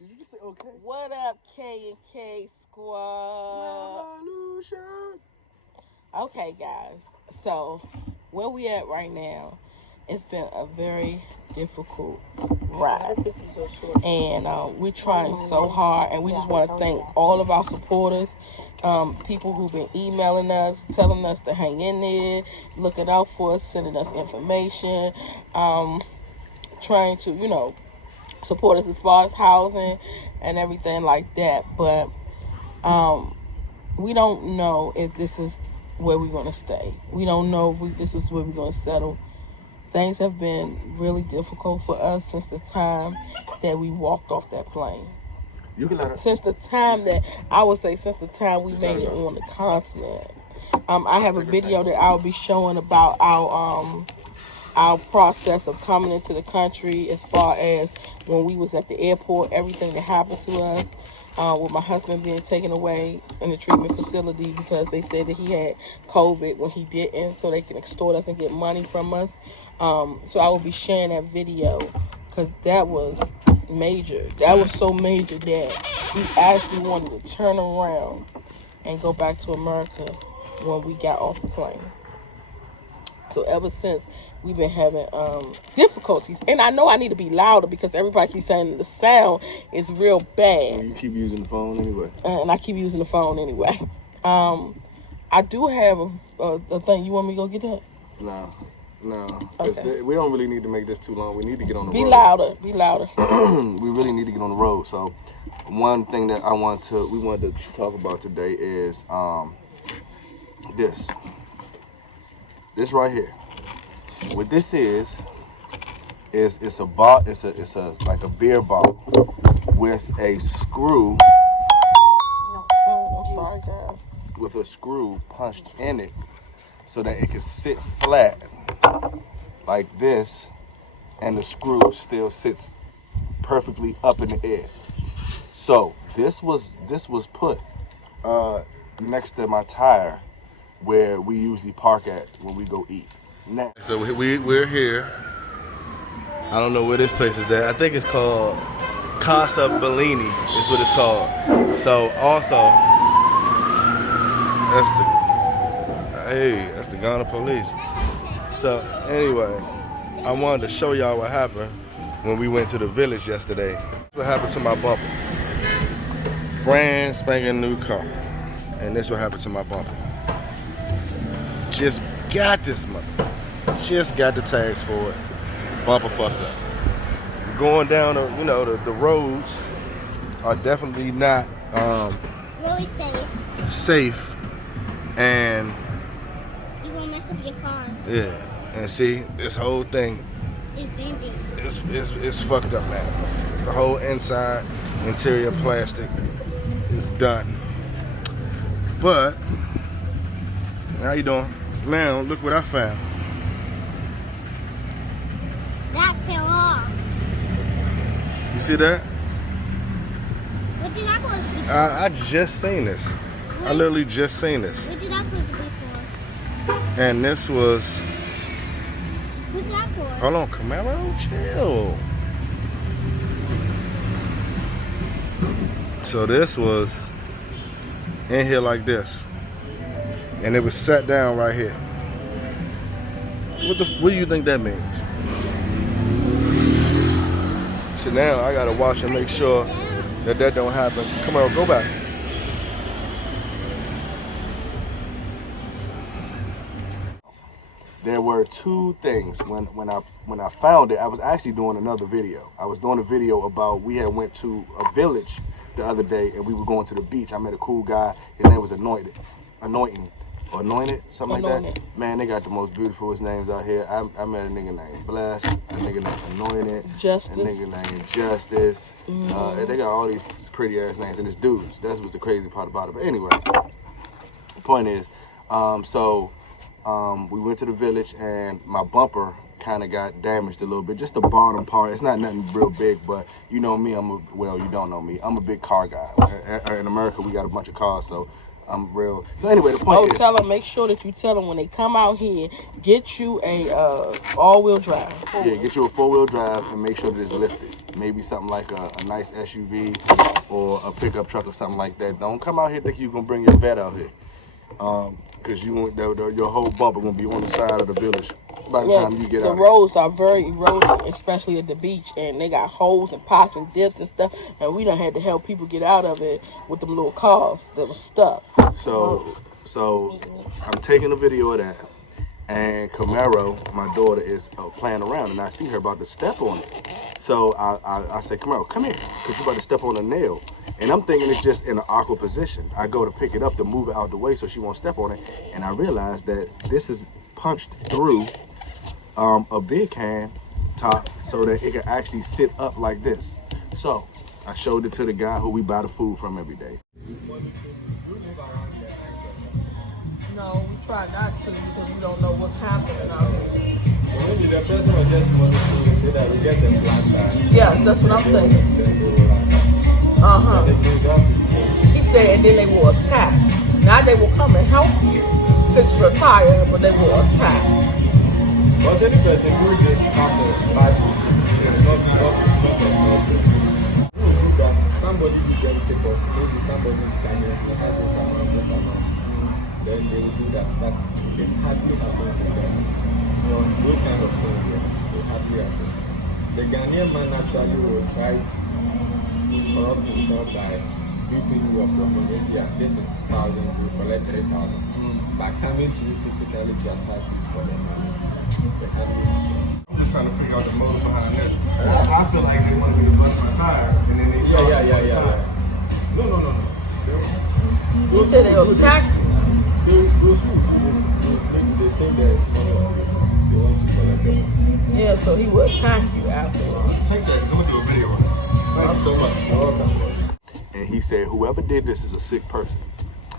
Did you just say okay? What up, K and K Squad? Revolution. Okay, guys. So, where we at right now? It's been a very difficult ride, and we're trying so hard. And we just want to thank all of our supporters, people who've been emailing us, telling us to hang in there, looking out for us, sending us information, trying to, support us as far as housing and everything like that. But we don't know if this is where we're going to stay. We don't know if this is where we're going to settle. Things have been really difficult for us since the time that we walked off that plane. You can let her. Since the time that, I would say, since the time we made it on the continent. I have a video that I'll be showing about our process of coming into the country, as far as when we was at the airport, everything that happened to us, with my husband being taken away in the treatment facility because they said that he had COVID when he didn't, so they can extort us and get money from us. So I will be sharing that video because that was major. That was so major that we actually wanted to turn around and go back to America when we got off the plane. So ever since, we've been having difficulties. And I know I need to be louder because everybody keeps saying the sound is real bad. Well, you keep using the phone anyway. And I keep using the phone anyway. I do have a thing. You want me to go get that? No. Okay. We don't really need to make this too long. We need to get on the road. Be louder. We really need to get on the road. So one thing that we wanted to talk about today is this right here. What this is it's a like a beer bottle with a screw. I'm sorry, guys. With a screw punched in it so that it can sit flat like this, and the screw still sits perfectly up in the air. So this was put next to my tire where we usually park at when we go eat. Next. So we're here. I don't know where this place is at. I think it's called Casa Bellini is what it's called. So also, that's the Ghana police. So anyway, I wanted to show y'all what happened when we went to the village yesterday. What happened to my bumper? Brand spanking new car. And this what happened to my bumper. Just got this mother. Just got the tags for it. Bumper fucked up. Going down the roads are definitely not really safe. And you're gonna mess up your car. Yeah. And see, this whole thing is bending. It's fucked up now. The whole inside interior plastic is done. But how you doing? Now look what I found. That fell off. You see that? What did that supposed to be for? I just seen this. I literally just seen this. What did that supposed to be for? And this was. What's that for? Hold on, Camaro, chill. So this was in here like this, and it was set down right here. What do you think that means? So now I gotta watch and make sure that don't happen. Come on, go back. There were two things when I found it. I was actually doing another video. I was doing a video about we had went to a village the other day and we were going to the beach. I met a cool guy. His name was Anointed, something like that. Man, they got the most beautifulest names out here. I met a nigga named Blessed, a nigga named Anointed, Justice. a nigga named Justice. Mm-hmm. They got all these pretty ass names, and it's dudes. That's what's the crazy part about it. But anyway, the point is, we went to the village and my bumper kind of got damaged a little bit, just the bottom part. It's not nothing real big, but you know me, you don't know me, I'm a big car guy. In America, we got a bunch of cars, so I'm real. So anyway, the point is, tell them. Make sure that you tell them when they come out here, get you a all-wheel drive. yeah, get you a 4-wheel drive and make sure that it's lifted. Maybe something like a nice SUV or a pickup truck or something like that. Don't come out here thinking you're gonna bring your vet out here, because your whole bumper gonna be on the side of the village by the time you get out. The roads are very eroded, especially at the beach, and they got holes and pots and dips and stuff. And we done had to help people get out of it with them little cars that was stuck. So I'm taking a video of that, and Camaro, my daughter, is playing around, and I see her about to step on it. So I say, Camaro, come here, because you're about to step on a nail. And I'm thinking it's just in an awkward position. I go to pick it up to move it out the way so she won't step on it, and I realize that this is punched through a big can top so that it can actually sit up like this. So I showed it to the guy who we buy the food from every day. No, we try not to because we don't know what's happening out here. So maybe the person was just wanting to say that we get the flashback. Yes, that's what I'm thinking. He said, and then they will attack. Now they will come and help you fix your tire, but they will attack. Was any person doing this as a bad thing? That somebody will get take off. Maybe somebody is scanning, this amount. Then they will do that. But it hardly happens in them. Those kind of things, they hardly happen. The Ghanaian man naturally will try to corrupt himself by beating you up from India. This is 1,000, you collect 3,000. By coming to you physically to attack you for the money. I'm just trying to figure out the motive behind this. I feel like they wanted to bust my tire, and then they yeah. No. You said they'll attack you? Those maybe they think they're small. They want to collect them. Yeah, so he will attack you afterwards. Take that. Go do a video on it. Thank you so much. You're welcome. And he said, whoever did this is a sick person.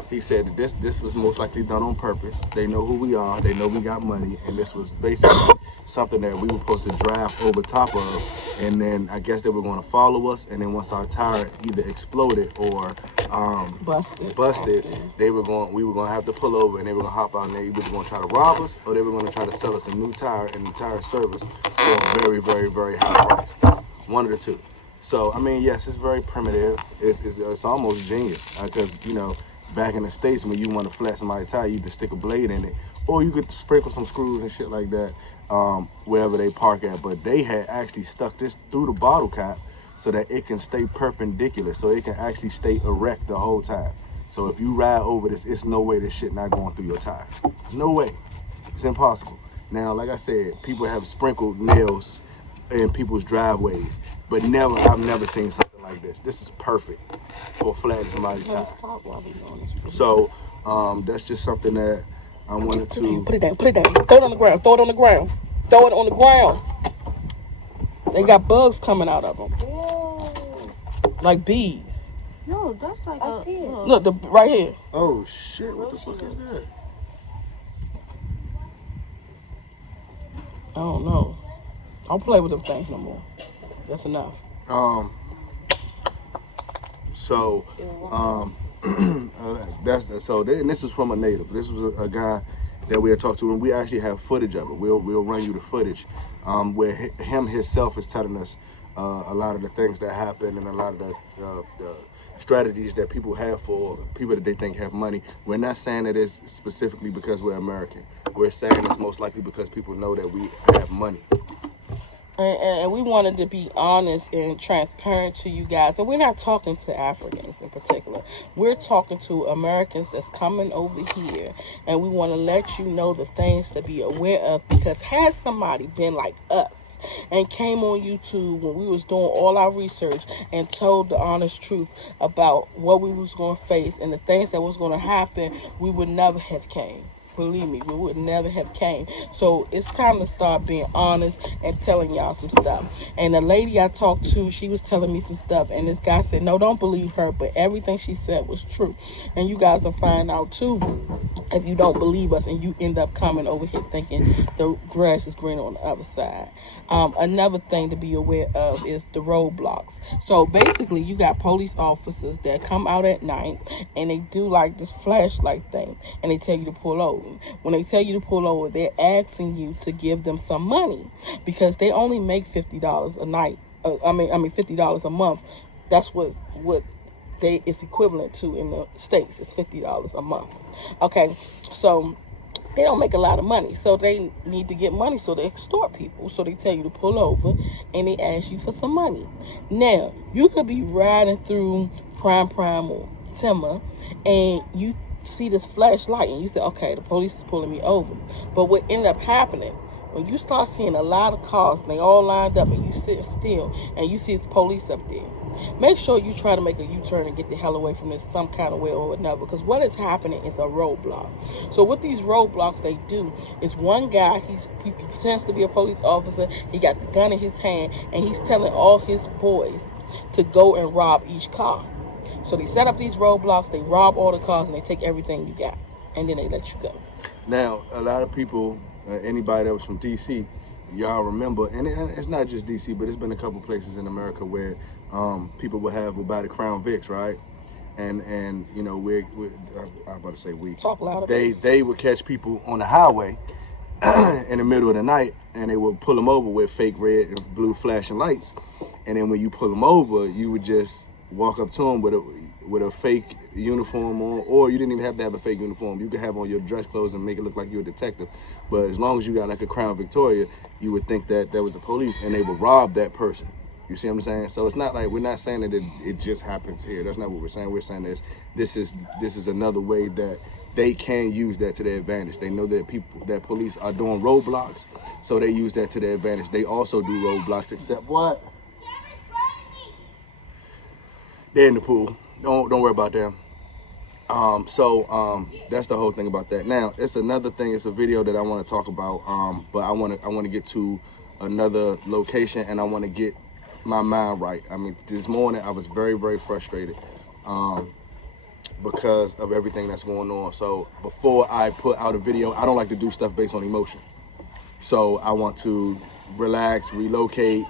He said that this was most likely done on purpose. They know who we are. They know we got money. And this was basically something that we were supposed to drive over top of. And then I guess they were going to follow us. And then once our tire either exploded or busted, we were going to have to pull over, and they were going to hop out, and they either going to try to rob us or they were going to try to sell us a new tire in the tire service for a very, very, very high price. One of the two. So, I mean, yes, it's very primitive. It's almost genius because, back in the States, when you want to flat somebody's tire, you just stick a blade in it, or you could sprinkle some screws and shit like that wherever they park at. But they had actually stuck this through the bottle cap so that it can stay perpendicular, so it can actually stay erect the whole time. So if you ride over this, it's no way this shit not going through your tire. No way. It's impossible. Now, like I said, people have sprinkled nails in people's driveways, but I've never seen something like this. This is perfect for flattening somebody's tire. So that's just something that I wanted to put it down. Throw it on the ground. Throw it on the ground. They got bugs coming out of them. Whoa. Like bees. No, that's like I see it. Look, right here. Oh shit, what the fuck is that? I don't know. Don't play with them things no more. That's enough. And this was from a native. This was a guy that we had talked to, and we actually have footage of it. We'll run you the footage where himself is telling us a lot of the things that happen and a lot of the strategies that people have for people that they think have money. We're not saying that it's specifically because we're American. We're saying it's most likely because people know that we have money. And we wanted to be honest and transparent to you guys. And we're not talking to Africans in particular. We're talking to Americans that's coming over here. And we want to let you know the things to be aware of. Because had somebody been like us and came on YouTube when we was doing all our research and told the honest truth about what we was going to face and the things that was going to happen, we would never have came. believe me, we would never have came. So it's time to start being honest and telling y'all some stuff. And the lady I talked to, she was telling me some stuff, and this guy said, no, don't believe her, but everything she said was true. And you guys will find out too if you don't believe us and you end up coming over here thinking the grass is greener on the other side. Another thing to be aware of is the roadblocks. So basically, you got police officers that come out at night and they do like this flashlight thing, and they tell you to pull over. When they tell you to pull over, they're asking you to give them some money because they only make $50 a night. $50 a month. That's what it's equivalent to in the States. It's $50 a month. Okay, so they don't make a lot of money, so they need to get money, so they extort people. So they tell you to pull over and they ask you for some money. Now, you could be riding through Prime or Timmer and you see this flashlight and you say, okay, the police is pulling me over. But what ended up happening, when you start seeing a lot of cars and they all lined up and you sit still and you see it's police up there, make sure you try to make a U-turn and get the hell away from this some kind of way or another, because what is happening is a roadblock. So what these roadblocks they do is one guy, he pretends to be a police officer, he got the gun in his hand, and he's telling all his boys to go and rob each car. So they set up these roadblocks, they rob all the cars, and they take everything you got, and then they let you go. Now, a lot of people, anybody that was from DC, y'all remember, and it's not just DC, but it's been a couple places in America where people will buy the Crown Vics, right? And you know, I'm about to say we. Talk louder. They would catch people on the highway in the middle of the night, and they would pull them over with fake red and blue flashing lights. And then when you pull them over, you would just walk up to them with a fake uniform on, or you didn't even have to have a fake uniform. You could have on your dress clothes and make it look like you're a detective. But as long as you got like a Crown Victoria, you would think that was the police, and they would rob that person. You see what I'm saying? So it's not like, we're not saying that it just happens here. That's not what we're saying. We're saying this is another way that they can use that to their advantage. They know that police are doing roadblocks, so they use that to their advantage. They also do roadblocks, except what? They're in the pool. Don't worry about them. That's the whole thing about that. Now, it's another thing. It's a video that I want to talk about. But I want to get to another location, and I want to get my mind right. I mean, this morning I was very, very frustrated because of everything that's going on. So before I put out a video, I don't like to do stuff based on emotion. So I want to relax, relocate,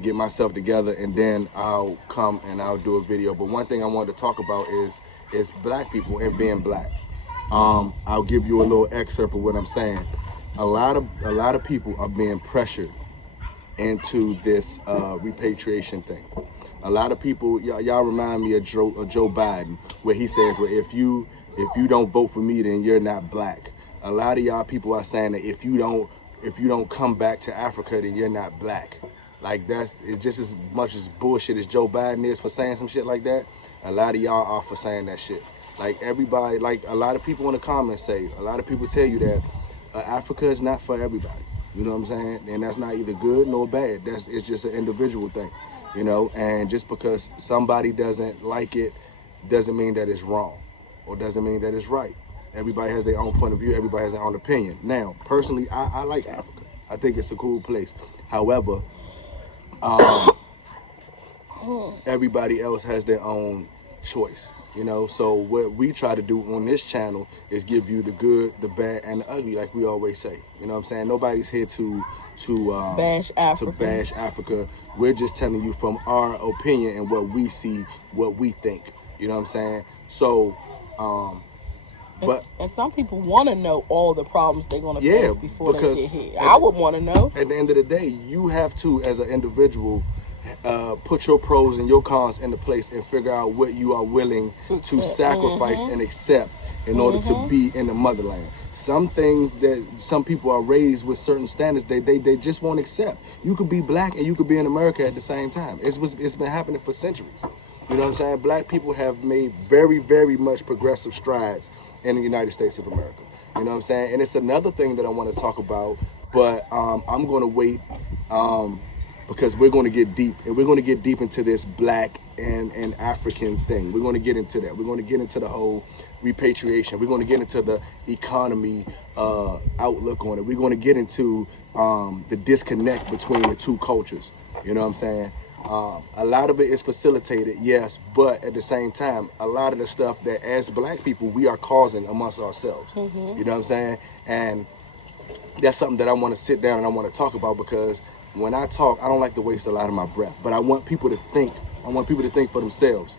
get myself together, and then I'll come and I'll do a video. But one thing I wanted to talk about is black people and being black. I'll give you a little excerpt of what I'm saying. A lot of people are being pressured into this repatriation thing. A lot of people, y'all remind me of Joe Biden, where he says, well, if you don't vote for me, then you're not black. A lot of y'all people are saying that if you don't come back to Africa, then you're not black. Like, it's just as much as bullshit as Joe Biden is for saying some shit like that. A lot of y'all are for saying that shit. Like, everybody, like a lot of people in the comments say, a lot of people tell you that Africa is not for everybody. You know what I'm saying? And that's not either good nor bad. It's just an individual thing, you know? And just because somebody doesn't like it doesn't mean that it's wrong, or doesn't mean that it's right. Everybody has their own point of view. Everybody has their own opinion. Now, personally, I like Africa. I think it's a cool place. However, everybody else has their own choice, you know? So what we try to do on this channel is give you the good, the bad, and the ugly, like we always say. You know what I'm saying? Nobody's here to bash Africa. We're just telling you from our opinion and what we see, what we think. You know what I'm saying? So, and some people want to know all the problems they're going to face before they get here. I would want to know. At the end of the day, you have to, as an individual, put your pros and your cons into place and figure out what you are willing to sacrifice and accept in order to be in the motherland. Some things that some people are raised with certain standards, they just won't accept. You could be black and you could be in America at the same time. It's been happening for centuries. You know what I'm saying? Black people have made very, very much progressive strides in the United States of America. You know what I'm saying? And it's another thing that I want to talk about, but I'm going to wait because we're going to get deep, and we're going to get deep into this black and African thing. We're going to get into that. We're going to get into the whole repatriation. We're going to get into the economy outlook on it. We're going to get into the disconnect between the two cultures. You know what I'm saying? A lot of it is facilitated, yes, but at the same time, a lot of the stuff that as black people we are causing amongst ourselves. You know what I'm saying? And that's something that I want to sit down and I want to talk about, because when I talk, I don't like to waste a lot of my breath, but I want people to think. I want people to think for themselves.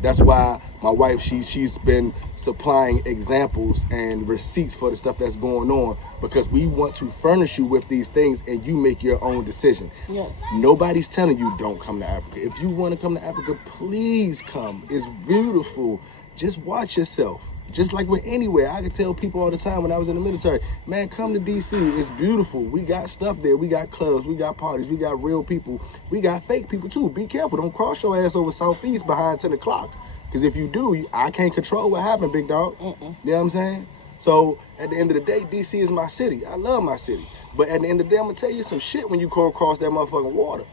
That's why my wife, she's been supplying examples and receipts for the stuff that's going on, because we want to furnish you with these things and you make your own decision. Yes. Nobody's telling you don't come to Africa. If you want to come to Africa, please come. It's beautiful. Just watch yourself. Just like we're anywhere. I could tell people all the time when I was in the military, man, come to DC. It's beautiful. We got stuff there. We got clubs. We got parties. We got real people. We got fake people too. Be careful. Don't cross your ass over Southeast behind 10 o'clock. Because if you do, I can't control what happened, big dog. You know what I'm saying? So at the end of the day, DC is my city. I love my city. But at the end of the day, I'm going to tell you some shit when you go across that motherfucking water.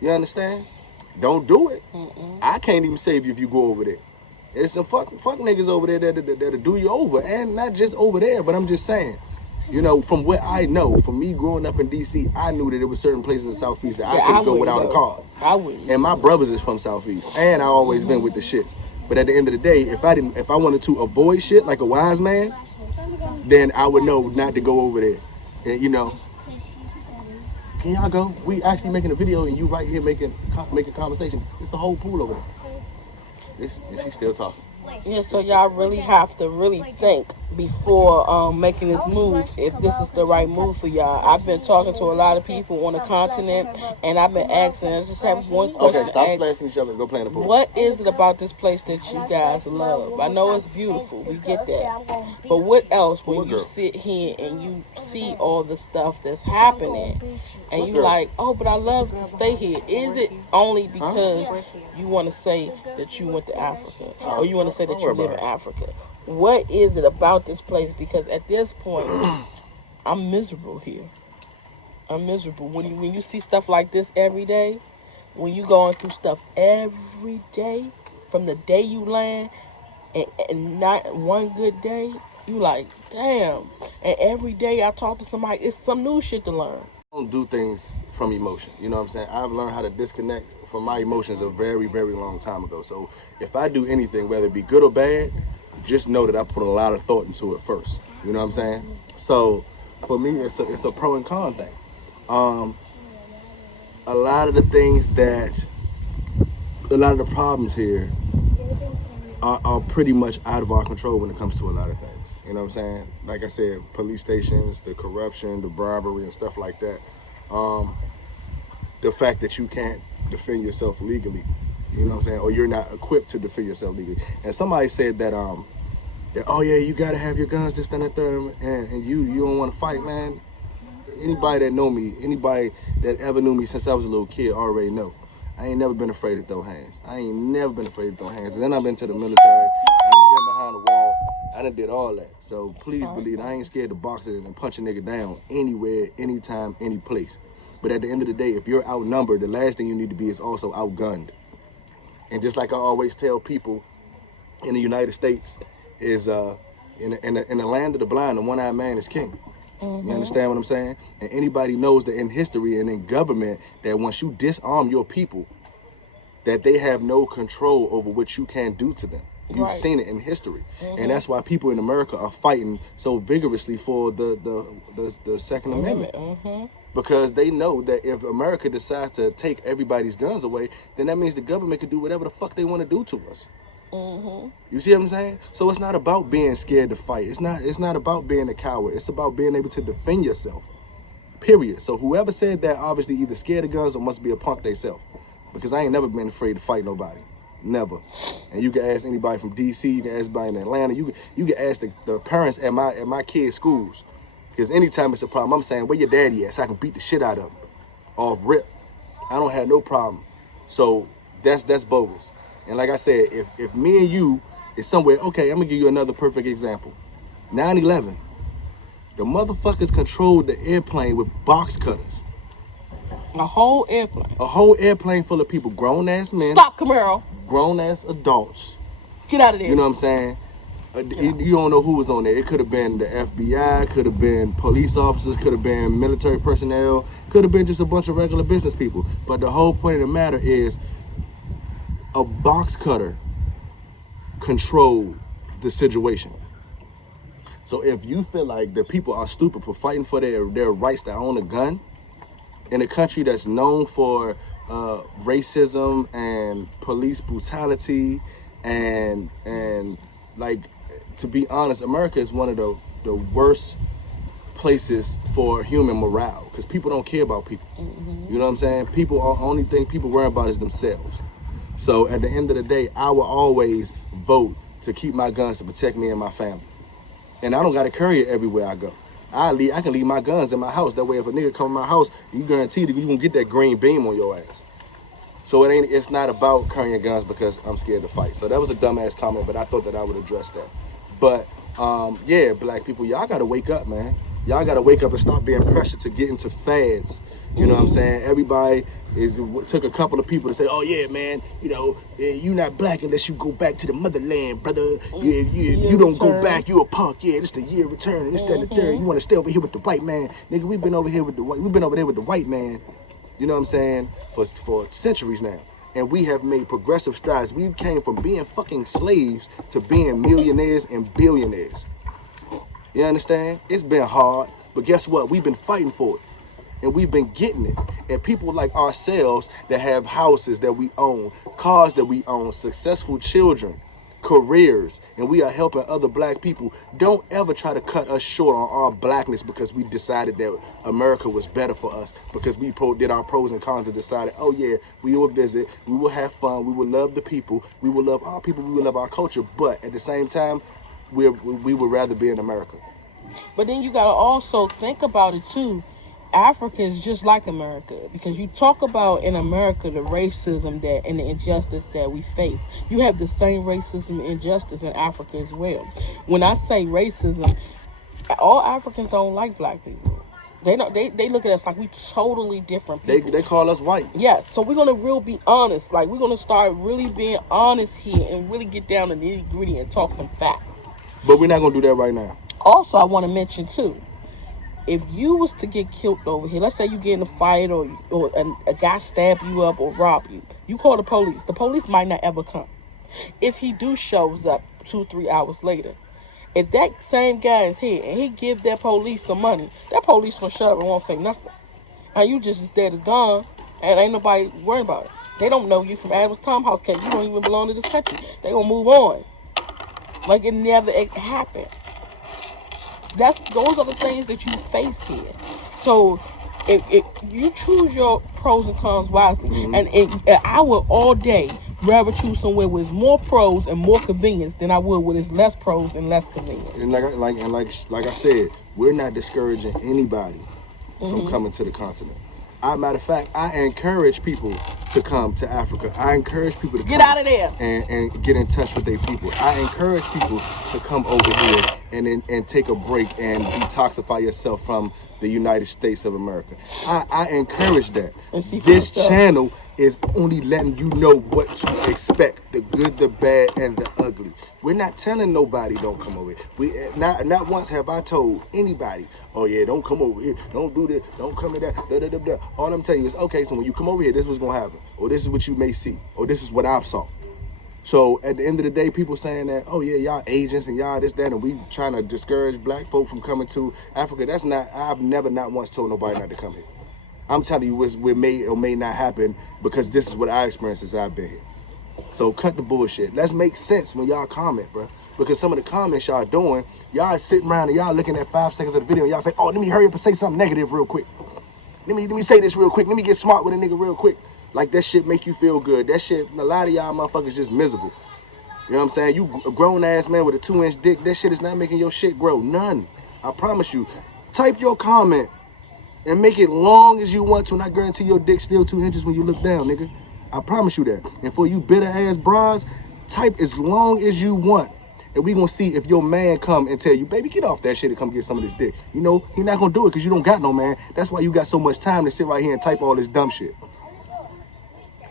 You understand? Don't do it. I can't even save you if you go over there. There's some fuck niggas over there that'll do you over. And not just over there, but I'm just saying, you know, from what I know, from me growing up in DC, I knew that there were certain places in Southeast that I couldn't go without a car. I wouldn't. And my brothers is from Southeast, and I always been with the shits. But at the end of the day, if I wanted to avoid shit like a wise man, then I would know not to go over there. And you know, can y'all go? We actually making a video, and you right here making conversation. It's the whole pool over there. And she's still talking. Yeah, so y'all really have to really think before making this move, if this is the right move for y'all. I've been talking to a lot of people on the continent, and I've been asking, I just have one question. Okay, stop splashing each other and go play in the pool. What is it about this place that you guys love? I know it's beautiful, we get that. But what else when you sit here and you see all the stuff that's happening, and you like, oh, but I love to stay here. Is it only because you want to say that you went to Africa, or you want to say that you live in Africa? What is it about this place? Because at this point, I'm miserable here. I'm miserable. When you see stuff like this every day, when you going through stuff every day, from the day you land, and not one good day, you like, damn. And every day I talk to somebody, it's some new shit to learn. I don't do things from emotion. You know what I'm saying? I've learned how to disconnect from my emotions a very, very long time ago. So if I do anything, whether it be good or bad, just know that I put a lot of thought into it first. You know what I'm saying? So for me, it's a pro and con thing. A lot of the problems here are pretty much out of our control when it comes to a lot of things. You know what I'm saying? Like I said, police stations, the corruption, the bribery and stuff like that. The fact that you can't defend yourself legally, you know what I'm saying? Or you're not equipped to defend yourself legally. And somebody said that, oh yeah, you gotta have your guns, this, that, and third, and you don't wanna fight, man. Anybody that know me, anybody that ever knew me since I was a little kid already know. I ain't never been afraid to throw hands. And then I've been to the military, and I've been behind the wall. I done did all that. So please believe I ain't scared to box it and punch a nigga down anywhere, anytime, any place. But at the end of the day, if you're outnumbered, the last thing you need to be is also outgunned. And just like I always tell people in the United States is in the land of the blind, the one-eyed man is king. You understand what I'm saying? And anybody knows that in history and in government, that once you disarm your people, that they have no control over what you can do to them. You've seen it in history. And that's why people in America are fighting so vigorously for the Second Amendment. Because they know that if America decides to take everybody's guns away, then that means the government can do whatever the fuck they want to do to us. You see what I'm saying? So it's not about being scared to fight. It's not about being a coward. It's about being able to defend yourself. Period. So whoever said that obviously either scared of guns or must be a punk theyself. Because I ain't never been afraid to fight nobody. Never. And you can ask anybody from DC, you can ask anybody in Atlanta, you can ask the parents at my kids' schools. Because anytime it's a problem, I'm saying, where your daddy at? So I can beat the shit out of him. Off rip. I don't have no problem. So that's bogus. And like I said, if me and you is somewhere, okay, I'm gonna give you another perfect example. 9/11. The motherfuckers controlled the airplane with box cutters. A whole airplane. A whole airplane full of people, grown ass men, Stop, Camaro. grown ass adults. Get out of there. You know what I'm saying? You don't know who was on there. It could have been the FBI, could have been police officers, could have been military personnel, could have been just a bunch of regular business people. But the whole point of the matter is a box cutter controlled the situation. So if you feel like the people are stupid for fighting for their rights to own a gun in a country that's known for racism and police brutality and like, to be honest, America is one of the worst places for human morale because people don't care about people. You know what I'm saying? People are only thing people worry about is themselves. So at the end of the day, I will always vote to keep my guns to protect me and my family. And I don't got to carry it everywhere I go. I can leave my guns in my house. That way, if a nigga come in my house, you guaranteed that you gonna get that green beam on your ass. So it's not about carrying guns because I'm scared to fight. So that was a dumbass comment, but I thought that I would address that. But yeah, black people, y'all gotta wake up, man. Y'all gotta wake up and stop being pressured to get into fads. You know what I'm saying? Everybody took a couple of people to say, oh yeah, man, you know, you not black unless you go back to the motherland, brother. You don't go back, you a punk. Yeah, this the year return, and this, that, and the third. You want to stay over here with the white man, nigga? We've been over there with the white man. You know what I'm saying? For centuries now. And we have made progressive strides. We came from being fucking slaves to being millionaires and billionaires. You understand? It's been hard, but guess what? We've been fighting for it. And we've been getting it. And people like ourselves that have houses that we own, cars that we own, successful children, careers, and we are helping other black people. Don't ever try to cut us short on our blackness because we decided that America was better for us, because we did our pros and cons and decided, oh yeah, we will visit, we will have fun, we will love the people, we will love our people, we will love our culture, but at the same time, we would rather be in America. But then you got to also think about it too. Africa is just like America, because you talk about in America the racism that and the injustice that we face. You have the same racism and injustice in Africa as well. When I say racism, all Africans don't like black people. They don't. They look at us like we totally different people. They call us white. Yeah, so we're gonna be honest. Like, we're gonna start really being honest here and really get down to the nitty gritty and talk some facts. But we're not gonna do that right now. Also, I want to mention too, if you was to get killed over here, let's say you get in a fight or a guy stab you up or rob you, you call the police. The police might not ever come. If he shows up 2-3 hours later, if that same guy is here and he give that police some money, that police gonna shut up and won't say nothing. And you just as dead as gone, and ain't nobody worried about it. They don't know you from Adam's Tomhouse case. You don't even belong to this country. They gonna move on like it never happened. Those are the things that you face here. So if you choose your pros and cons wisely, and I would all day rather choose somewhere with more pros and more convenience than I would with its less pros and less convenience. And like I said, we're not discouraging anybody from coming to the continent. Matter of fact, I encourage people to come to Africa. I encourage people to get out of there and get in touch with their people. I encourage people to come over here and take a break and detoxify yourself from the United States of America. I encourage that. This channel is only letting you know what to expect: the good, the bad, and the ugly. We're not telling nobody don't come over here. Not once have I told anybody, oh yeah, don't come over here, don't do this, don't come to that, da, da, da, da. All I'm telling you is, okay, so when you come over here, this is what's gonna happen, or this is what you may see, or this is what I've saw. So at the end of the day, people saying that, oh yeah, y'all agents and y'all this, that, and we trying to discourage black folk from coming to Africa. That's not, I've never not once told nobody not to come here. I'm telling you what may or may not happen because this is what I experienced as I've been here. So cut the bullshit. Let's make sense when y'all comment, bro. Because some of the comments y'all doing, y'all sitting around and y'all looking at 5 seconds of the video and y'all say, oh, let me hurry up and say something negative real quick. Let me say this real quick. Let me get smart with a nigga real quick. Like, that shit make you feel good. That shit, a lot of y'all motherfuckers just miserable. You know what I'm saying? You a grown-ass man with a 2-inch dick, that shit is not making your shit grow. None. I promise you. Type your comment and make it long as you want to, and I guarantee your dick's still 2 inches when you look down, nigga. I promise you that. And for you bitter-ass bras, type as long as you want. and we gonna see if your man come and tell you, baby, get off that shit and come get some of this dick. You know, he not gonna do it because you don't got no man. That's why you got so much time to sit right here and type all this dumb shit.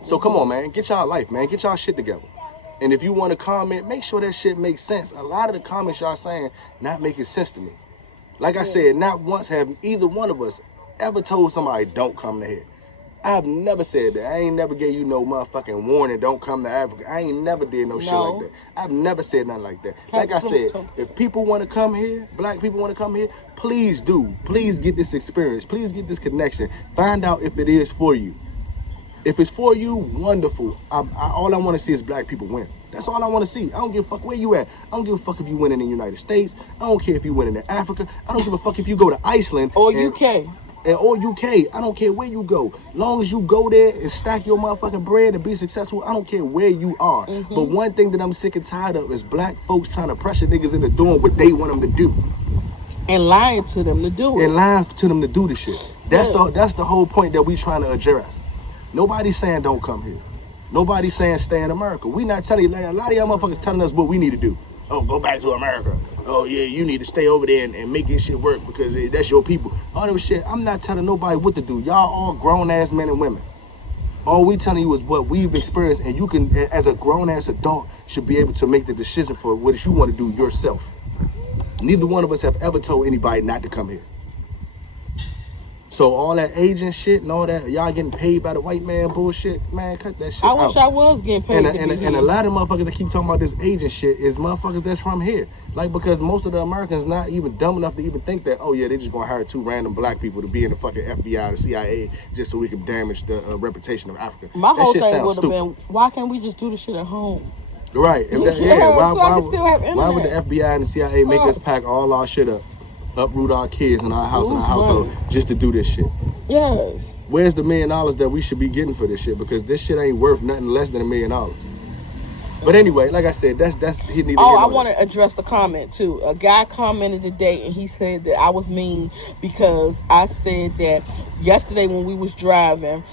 So come on, man, get y'all life, man, get y'all shit together. And if you want to comment, make sure that shit makes sense. A lot of the comments y'all saying not making sense to me. Like I said, not once have either one of us ever told somebody don't come to here. I've never said that. I ain't never gave you no motherfucking warning, don't come to Africa. I ain't never did no shit like that. I've never said nothing like that. Like I said, if people want to come here, black people want to come here, please do. Please get this experience. Please get this connection. Find out if it is for you. If it's for you, wonderful. All I want to see is black people win. That's all I want to see. I don't give a fuck where you at. I don't give a fuck if you winning in the United States. I don't care if you winning in Africa. I don't give a fuck if you go to Iceland. Or UK. Or UK. I don't care where you go. Long as you go there and stack your motherfucking bread and be successful, I don't care where you are. But one thing that I'm sick and tired of is black folks trying to pressure niggas into doing what they want them to do. And lying to them to do it. And lying to them to do the shit. That's the whole point that we trying to address. Nobody's saying don't come here. Nobody's saying stay in America. We not telling you, a lot of y'all motherfuckers telling us what we need to do. Oh, go back to America. Oh yeah, you need to stay over there and make this shit work because that's your people. All that shit, I'm not telling nobody what to do. Y'all all grown ass men and women. All we telling you is what we've experienced, and you can, as a grown ass adult, should be able to make the decision for what you want to do yourself. Neither one of us have ever told anybody not to come here. So all that agent shit and all that, y'all getting paid by the white man bullshit, man, cut that shit out. I wish I was getting paid and a lot of motherfuckers that keep talking about this agent shit is motherfuckers that's from here. Like, because most of the Americans not even dumb enough to even think that, oh yeah, they just gonna hire two random black people to be in the fucking FBI or CIA just so we can damage the reputation of Africa. My whole thing would have been, why can't we just do this shit at home? Right. If that, why would the FBI and the CIA make us pack all our shit up? Uproot our kids in our house and our household just to do this shit. Yes. Where's the $1 million that we should be getting for this shit? Because this shit ain't worth nothing less than $1 million. But anyway, like I said, that's he needed. Oh, I want to address the comment too. A guy commented today and he said that I was mean because I said that yesterday when we was driving,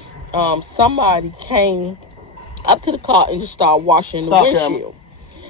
somebody came up to the car and just started washing the windshield.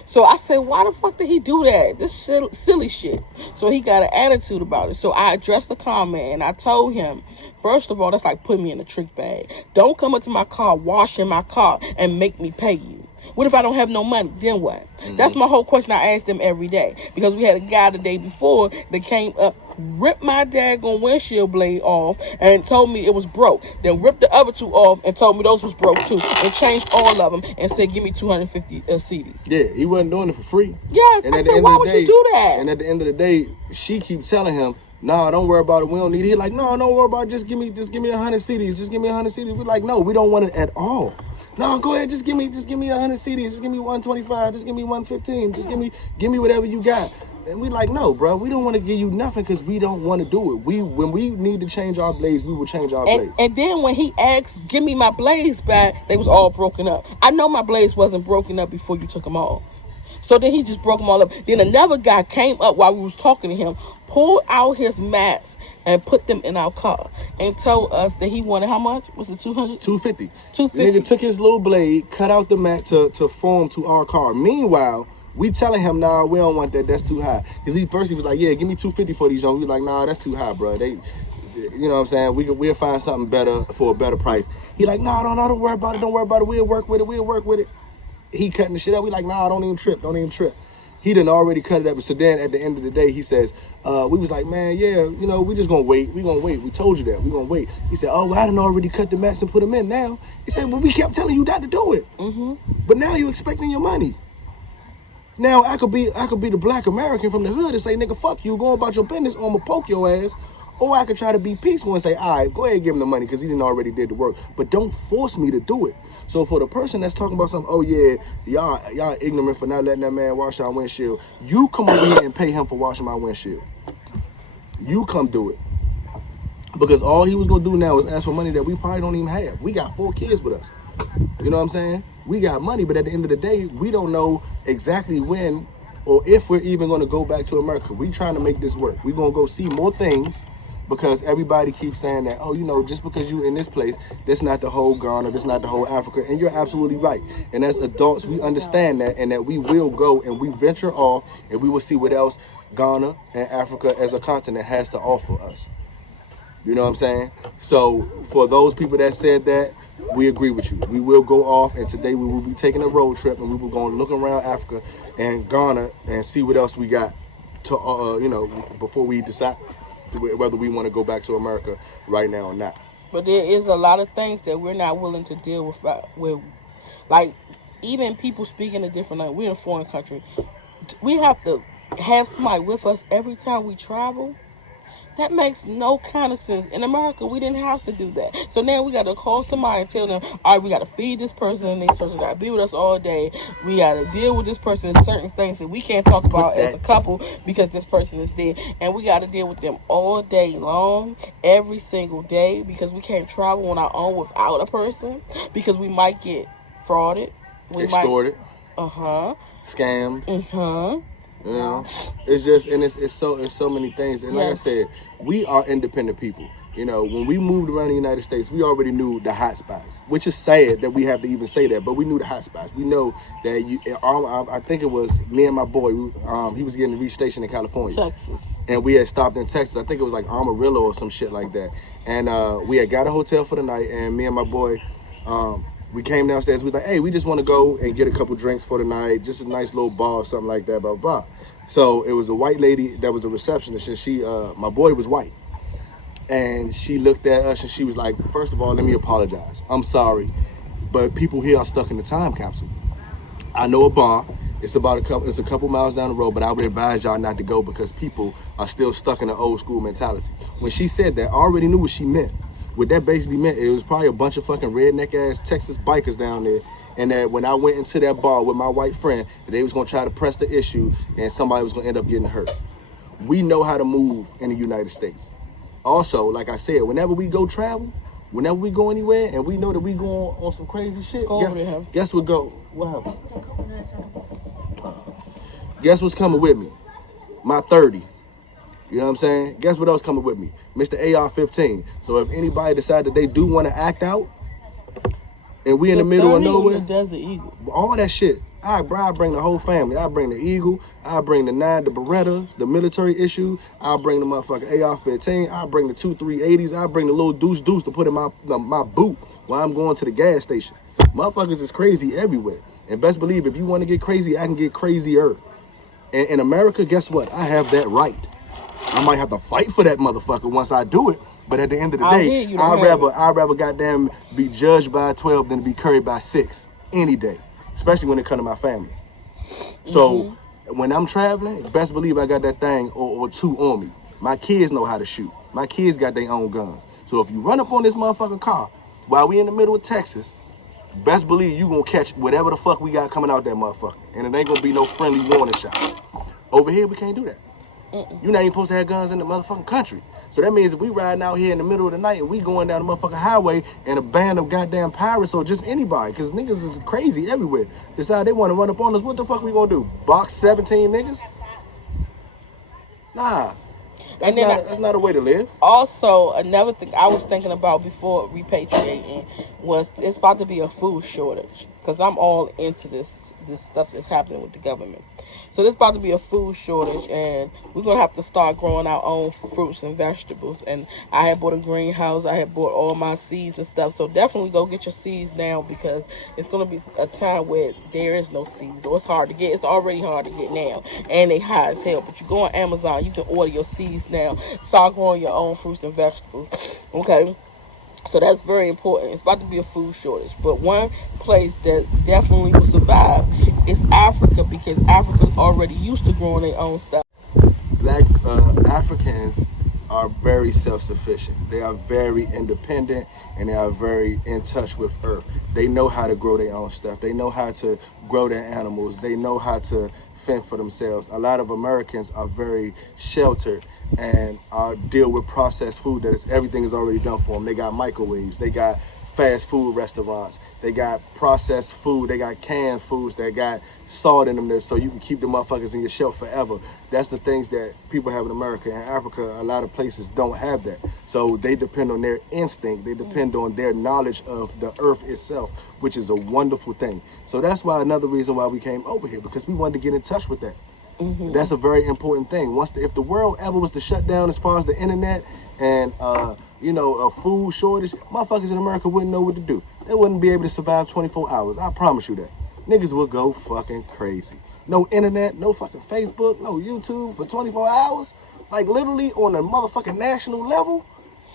So I said, why the fuck did he do that? This shit, silly shit. So he got an attitude about it. So I addressed the comment and I told him, first of all, that's like putting me in a trick bag. Don't come into my car, washing my car, and make me pay you. What if I don't have no money? Then what? That's my whole question I ask them every day. Because we had a guy the day before that came up, ripped my daggone windshield blade off and told me it was broke. Then ripped the other two off and told me those was broke too. And changed all of them and said, give me 250 CDs. Yeah, he wasn't doing it for free. Yes, and I said, why would you do that? And at the end of the day, she keeps telling him, no, don't worry about it. We don't need it. He's like, no, don't worry about it. Just give me 100 CDs. Just give me 100 CDs. We're like, no, we don't want it at all. No, go ahead. Just give me 100 CDs. Just give me 125. Just give me 115. Just give me whatever you got. And we like, no, bro, we don't want to give you nothing because we don't want to do it. When we need to change our blades, we will change our blades. And then when he asked, give me my blades back, they was all broken up. I know my blades wasn't broken up before you took them off. So then he just broke them all up. Then another guy came up while we was talking to him, pulled out his mats and put them in our car and told us that he wanted how much? Was it 200? 250. 250. The nigga took his little blade, cut out the mat to form to our car. Meanwhile, we telling him, nah, we don't want that. That's too high. Because first he was like, yeah, give me 250 for these young. We was like, nah, that's too high, bro. They, you know what I'm saying? We'll find something better for a better price. He like, nah, don't worry about it. Don't worry about it. We'll work with it. He cutting the shit up. We like, nah, don't even trip. He done already cut it up. So then at the end of the day, he says, we was like, man, yeah, you know, we just gonna wait. We gonna wait. We told you that. We gonna wait. He said, oh, well, I done already cut the mats and put them in now. He said, well, we kept telling you not to do it. But now you expecting your money. Now I could be the black American from the hood and say, nigga, fuck you, go about your business, or I'm gonna poke your ass. Or I could try to be peaceful and say, all right, go ahead and give him the money because he didn't already did the work. But don't force me to do it. So for the person that's talking about something, oh yeah, y'all ignorant for not letting that man wash our windshield. You come over here and pay him for washing my windshield. You come do it. Because all he was gonna do now is ask for money that we probably don't even have. We got 4 kids with us. You know what I'm saying? We got money, but at the end of the day, we don't know exactly when or if we're even gonna go back to America. We trying to make this work. We're gonna go see more things. Because everybody keeps saying that, oh, you know, just because you in this place, that's not the whole Ghana, that's not the whole Africa. And you're absolutely right. And as adults, we understand that, and that we will go and we venture off and we will see what else Ghana and Africa as a continent has to offer us. You know what I'm saying? So for those people that said that, we agree with you. We will go off, and today we will be taking a road trip, and we will go and look around Africa and Ghana and see what else we got to, you know, before we decide whether we want to go back to America right now or not. But there is a lot of things that we're not willing to deal with like even people speaking a different language. We're in a foreign country. We have to have somebody with us every time we travel. That makes no kind of sense. In America, we didn't have to do that. So now we got to call somebody and tell them, all right, we got to feed this person, and this person got to be with us all day. We got to deal with this person in certain things that we can't talk about as a couple because this person is there. And we got to deal with them all day long, every single day, because we can't travel on our own without a person because we might get frauded. Extorted. Scammed. You know, it's just, and it's so many things. And like I said, we are independent people. You know, when we moved around the United States, we already knew the hot spots, which is sad that we have to even say that, but we knew the hot spots. We know that I think it was me and my boy, he was getting re-stationed in California. Texas. And we had stopped in Texas. I think it was like Amarillo or some shit like that. And we had got a hotel for the night, and me and my boy, we came downstairs. We was like, hey, we just want to go and get a couple drinks for the night. Just a nice little bar or something like that, blah, blah. So it was a white lady that was a receptionist. And she, my boy was white. And she looked at us and she was like, first of all, let me apologize. I'm sorry. But people here are stuck in the time capsule. I know a bar. It's a couple miles down the road, but I would advise y'all not to go because people are still stuck in the old school mentality. When she said that, I already knew what she meant. What that basically meant, it was probably a bunch of fucking redneck ass Texas bikers down there. And that when I went into that bar with my white friend, they was gonna try to press the issue and somebody was gonna end up getting hurt. We know how to move in the United States. Also, like I said, whenever we go travel, whenever we go anywhere and we know that we going on some crazy shit, guess what happened? Guess what's coming with me? My 30. You know what I'm saying? Guess what else coming with me? Mr. AR-15. So if anybody decide that they do want to act out, and we in the middle of nowhere, Desert Eagle, all that shit, I bring the whole family. I bring the Eagle. I bring the Beretta, the military issue. I bring the motherfucking AR-15. I bring the 2.380s. I bring the little deuce to put in my boot while I'm going to the gas station. Motherfuckers is crazy everywhere. And best believe, if you want to get crazy, I can get crazier. And in America, guess what? I have that right. I might have to fight for that motherfucker once I do it, but at the end of the day, I'd rather goddamn be judged by 12 than to be curried by 6 any day, especially when it comes to my family. So when I'm traveling, best believe I got that thing or two on me. My kids know how to shoot. My kids got their own guns. So if you run up on this motherfucking car while we in the middle of Texas, best believe you gonna catch whatever the fuck we got coming out that motherfucker, and it ain't gonna be no friendly warning shot. Over here, we can't do that. You're not even supposed to have guns in the motherfucking country. So that means if we riding out here in the middle of the night and we going down the motherfucking highway and a band of goddamn pirates or just anybody, because niggas is crazy everywhere, decide they want to run up on us, what the fuck we gonna do? Box 17 niggas? Nah. That's not a way to live. Also, another thing I was thinking about before repatriating was it's about to be a food shortage. Because I'm all into this stuff that's happening with the government. So there's about to be a food shortage, and we're going to have to start growing our own fruits and vegetables. And I had bought a greenhouse. I had bought all my seeds and stuff. So definitely go get your seeds now, because it's going to be a time where there is no seeds, or it's hard to get. It's already hard to get now, and they high as hell. But you go on Amazon, you can order your seeds now. Start growing your own fruits and vegetables. Okay? So that's very important. It's about to be a food shortage. But one place that definitely will survive is Africa, because Africa's already used to growing their own stuff. Black Africans are very self-sufficient. They are very independent, and they are very in touch with earth. They know how to grow their own stuff. They know how to grow their animals. They know how to fend for themselves. A lot of Americans are very sheltered and deal with processed food everything is already done for them. They got microwaves, they got fast food restaurants. They got processed food. They got canned foods. They got salt in them there, so you can keep the motherfuckers in your shelf forever. That's the things that people have in America. In Africa, a lot of places don't have that. So they depend on their instinct. They depend on their knowledge of the earth itself, which is a wonderful thing. So that's why another reason why we came over here, because we wanted to get in touch with that. That's a very important thing. If the world ever was to shut down as far as the internet and a food shortage, motherfuckers in America wouldn't know what to do. They wouldn't be able to survive 24 hours. I promise you that. Niggas would go fucking crazy. No internet, no fucking Facebook, no YouTube for 24 hours. Like literally on a motherfucking national level,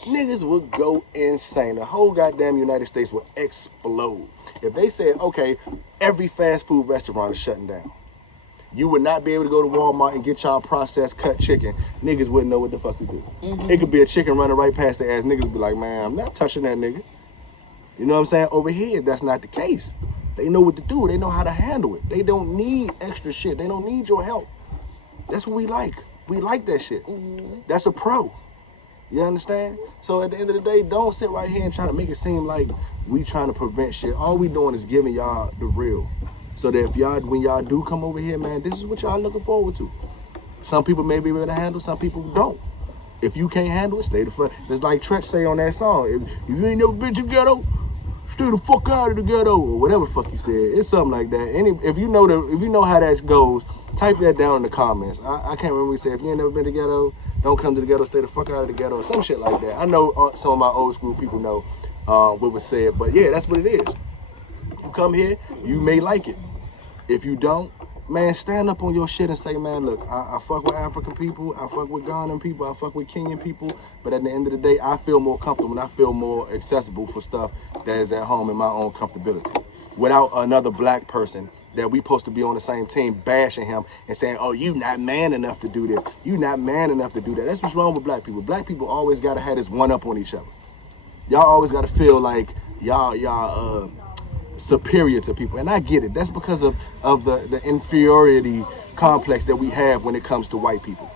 niggas would go insane. The whole goddamn United States would explode. If they said, okay, every fast food restaurant is shutting down, you would not be able to go to Walmart and get y'all processed cut chicken. Niggas wouldn't know what the fuck to do. It could be a chicken running right past their ass. Niggas be like, man, I'm not touching that nigga. You know what I'm saying? Over here, that's not the case. They know what to do. They know how to handle it. They don't need extra shit. They don't need your help. That's what we like. We like that shit. That's a pro. You understand? So at the end of the day, don't sit right here and try to make it seem like we trying to prevent shit. All we doing is giving y'all the real. So that if when y'all do come over here, man, this is what y'all looking forward to. Some people may be able to handle, some people don't. If you can't handle it, stay the fuck. It's like Tretch say on that song. If you ain't never been to ghetto, stay the fuck out of the ghetto, or whatever the fuck he said. It's something like that. If you know how that goes, type that down in the comments. I can't remember what he said. If you ain't never been to ghetto, don't come to the ghetto, stay the fuck out of the ghetto, or some shit like that. I know some of my old school people know what was said, but yeah, that's what it is. You come here, you may like it. If you don't, man, stand up on your shit and say, man, look, I fuck with African people, I fuck with Ghanaian people, I fuck with Kenyan people, but at the end of the day, I feel more comfortable and I feel more accessible for stuff that is at home in my own comfortability. Without another black person that we supposed to be on the same team bashing him and saying, oh, you not man enough to do this, you not man enough to do that. That's what's wrong with black people. Black people always got to have this one up on each other. Y'all always got to feel like y'all superior to people, and I get it. That's because of the inferiority complex that we have when it comes to white people.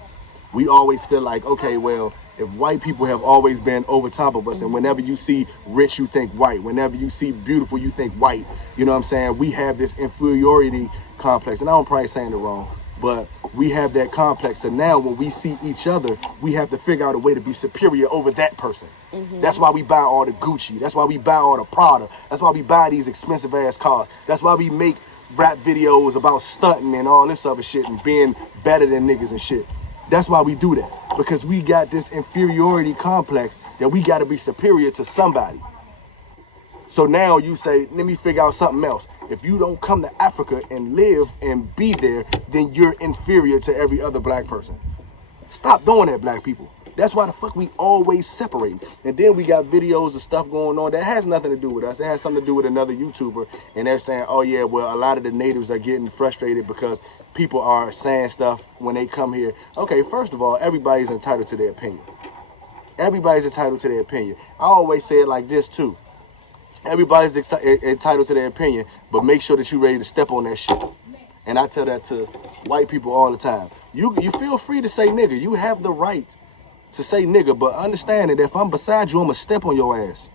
We always feel like, okay, well, if white people have always been over top of us, and whenever you see rich, you think white. Whenever you see beautiful, you think white. You know what I'm saying? We have this inferiority complex, and I'm probably saying it wrong, but we have that complex. So now when we see each other, we have to figure out a way to be superior over that person. That's why we buy all the Gucci. That's why we buy all the Prada. That's why we buy these expensive ass cars. That's why we make rap videos about stunting and all this other shit and being better than niggas and shit. That's why we do that, because we got this inferiority complex that we got to be superior to somebody. So now you say, let me figure out something else. If you don't come to Africa and live and be there, then you're inferior to every other black person. Stop doing that, black people. That's why the fuck we always separate. And then we got videos of stuff going on that has nothing to do with us. It has something to do with another YouTuber. And they're saying, oh yeah, well, a lot of the natives are getting frustrated because people are saying stuff when they come here. Okay, first of all, everybody's entitled to their opinion. Everybody's entitled to their opinion. I always say it like this too. Everybody's entitled to their opinion, but make sure that you're ready to step on that shit. And I tell that to white people all the time. You feel free to say nigga. You have the right to say nigga, but understand that if I'm beside you, I'm gonna step on your ass.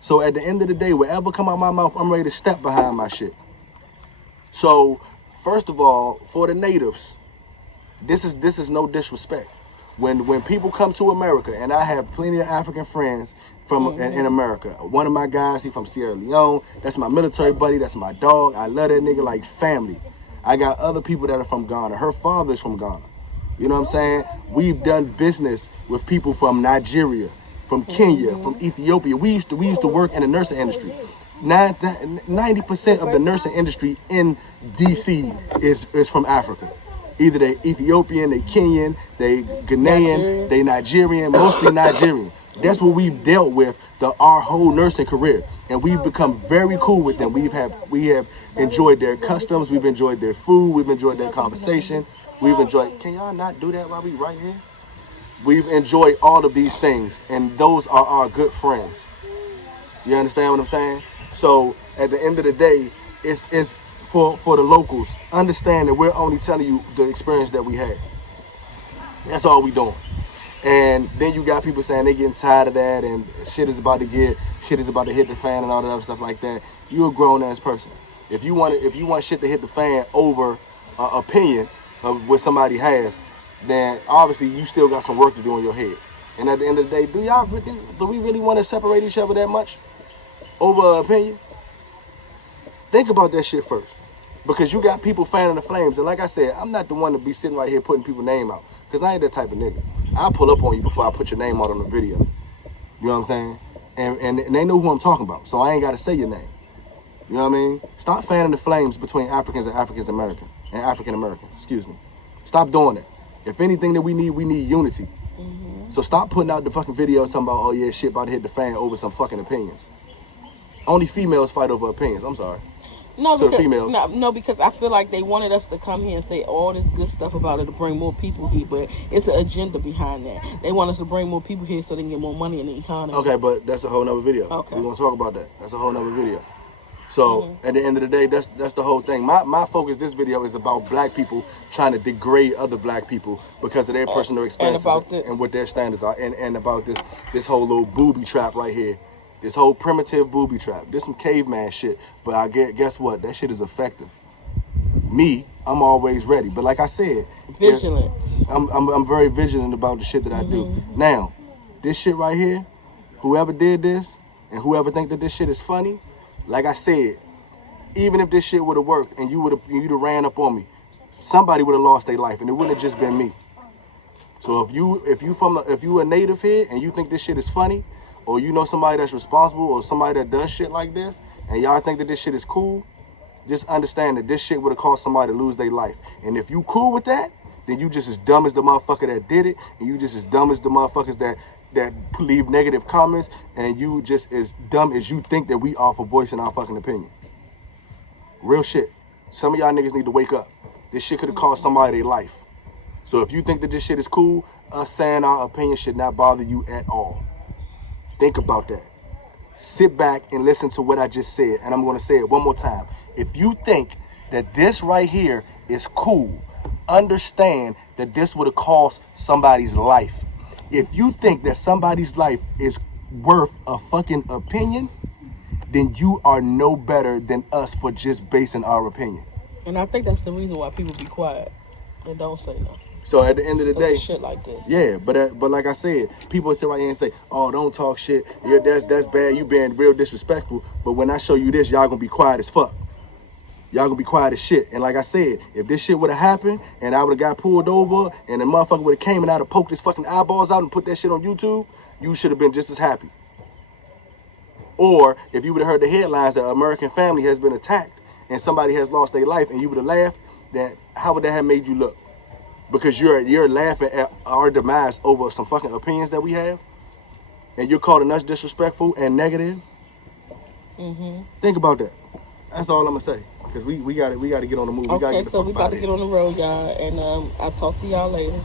So at the end of the day, whatever come out my mouth, I'm ready to step behind my shit. So first of all, for the natives, this is no disrespect. When people come to America, and I have plenty of African friends from in America. One of my guys, he from Sierra Leone. That's my military buddy. That's my dog. I love that nigga like family. I got other people that are from Ghana. Her father's from Ghana. You know what I'm saying? We've done business with people from Nigeria, from Kenya, from Ethiopia. We used to work in the nursing industry. 90% of the nursing industry in DC is from Africa. Either they Ethiopian, they Kenyan, they Ghanaian, they Nigerian, mostly Nigerian. That's what we've dealt with our whole nursing career, and we've become very cool with them. We have enjoyed their customs, we've enjoyed their food, we've enjoyed their conversation, we've enjoyed. Can y'all not do that while we right here? We've enjoyed all of these things, and those are our good friends. You understand what I'm saying? So at the end of the day, it's for the locals. Understand that we're only telling you the experience that we had. That's all we doing. And then you got people saying they getting tired of that and shit is about to hit the fan and all that other stuff like that. You're a grown ass person. If you want shit to hit the fan over opinion of what somebody has, then obviously you still got some work to do in your head. And at the end of the day, do we really want to separate each other that much over opinion? Think about that shit first. Because you got people fanning the flames. And like I said, I'm not the one to be sitting right here putting people's name out. Because I ain't that type of nigga. I'll pull up on you before I put your name out on the video. You know what I'm saying? And they know who I'm talking about. So I ain't got to say your name. You know what I mean? Stop fanning the flames between Africans and African Americans. Excuse me. Stop doing that. If anything that we need unity. Mm-hmm. So stop putting out the fucking videos talking about, oh yeah, shit about to hit the fan over some fucking opinions. Only females fight over opinions. I'm sorry. No, so because, because I feel like they wanted us to come here and say all this good stuff about it to bring more people here, but it's an agenda behind that. They want us to bring more people here so they can get more money in the economy. Okay, but that's a whole nother video. Okay. We're going to talk about that. That's a whole nother video. So, at the end of the day, that's the whole thing. My focus this video is about black people trying to degrade other black people because of their personal experiences and what their standards are. And about this whole little booby trap right here. This whole primitive booby trap. This some caveman shit. But I guess what? That shit is effective. Me, I'm always ready. But like I said, vigilant. I'm very vigilant about the shit that I do. Now, this shit right here, whoever did this and whoever think that this shit is funny, like I said, even if this shit would have worked and you'd have ran up on me, somebody would have lost their life and it wouldn't have just been me. So if you a native here and you think this shit is funny, or you know somebody that's responsible or somebody that does shit like this, and y'all think that this shit is cool, just understand that this shit would have caused somebody to lose their life. And if you cool with that, then you just as dumb as the motherfucker that did it, and you just as dumb as the motherfuckers that leave negative comments, and you just as dumb as you think that we are for voicing our fucking opinion. Real shit. Some of y'all niggas need to wake up. This shit could have cost somebody their life. So if you think that this shit is cool, us saying our opinion should not bother you at all. Think about that. Sit back and listen to what I just said. And I'm going to say it one more time. If you think that this right here is cool, understand that this would have cost somebody's life. If you think that somebody's life is worth a fucking opinion, then you are no better than us for just basing our opinion. And I think that's the reason why people be quiet and don't say nothing. So at the end of the day, shit like this. Yeah, but like I said, people sit right here and say, "Oh, don't talk shit. Yeah, that's bad. You being real disrespectful." But when I show you this, y'all gonna be quiet as fuck. Y'all gonna be quiet as shit. And like I said, if this shit would have happened and I would have got pulled over and the motherfucker would have came and I'd have poked his fucking eyeballs out and put that shit on YouTube, you should have been just as happy. Or if you would have heard the headlines that an American family has been attacked and somebody has lost their life and you would have laughed, then how would that have made you look? Because you're laughing at our demise over some fucking opinions that we have, and you're calling us disrespectful and negative. Think about that. That's all I'm gonna say. Because we got to get on the move. Okay, so we about to get on the road, y'all, and I'll talk to y'all later.